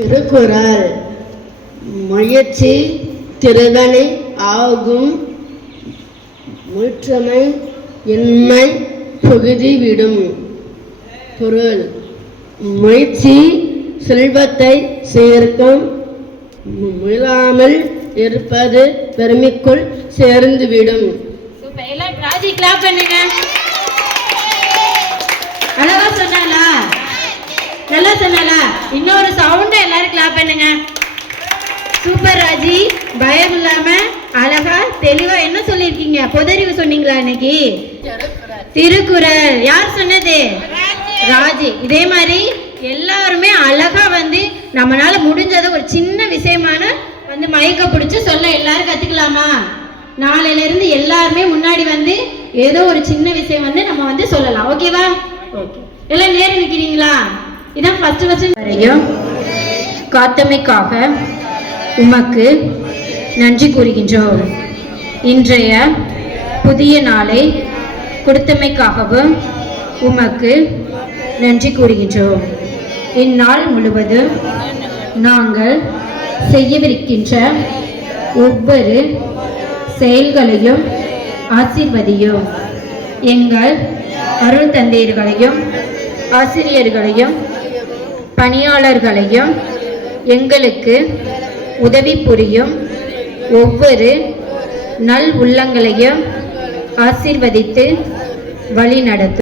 திருக்குறள் முயற்சி திருதனை ஆகும் முற்றமை இன்மை புகுதி விடும். பொருள்: முயற்சி செல்வத்தை சேர்க்கும், முயலாமல் இருப்பது பெருமைக்குள் சேர்ந்துவிடும். ராஜி கிளாப் பண்ணுங்க. அழகா சொன்னாலா? நல்லா சொன்னாலா? இன்னொரு சவுண்ட் எல்லாரும் கிளாப் பண்ணுங்க. சூப்பர் ராஜி, பயம் இல்லாம அழகா தெளிவா என்ன சொல்லிருக்கீங்க? பொதறிவு சொன்னீங்களா இன்னைக்கு? திருக்குறள் யார் சொன்னது? ராஜி. இதே மாதிரி எல்லாருமே அழகா நம்மளால முடிஞ்சதை ஒரு சின்ன விஷயமான மயக்க பிடிச்சு சொல்ல எல்லாரும் கத்துக்கலாமா? நாளையில இருந்து எல்லாருமே முன்னாடி ஏதோ ஒரு சின்ன விஷயம் நம்ம சொல்லலாம். ஓகேவா? ஓகே. எல்லாம் நேரம் நிக்கிறீங்களா? இதான் ஃபர்ஸ்ட் வரையும் காத்தமைக்காக உமக்கு நன்றி கூறுகின்றோம். இன்றைய புதிய நாளை கொடுத்தமைக்காகவும் உமக்கு நன்றி கூறுகின்றோம். இந்நாள் முழுவதும் நாங்கள் செய்யவிருக்கின்ற ஒவ்வொரு செயல்களையும் ஆசீர்வதியும். எங்கள் அருள் தந்தையர்களையும் ஆசிரியர்களையும் பணியாளர்களையும் எங்களுக்கு உதவி புரியும் ஒவ்வொரு நல் உள்ளங்களையும் ஆசீர்வதித்து வழி நடத்தும்.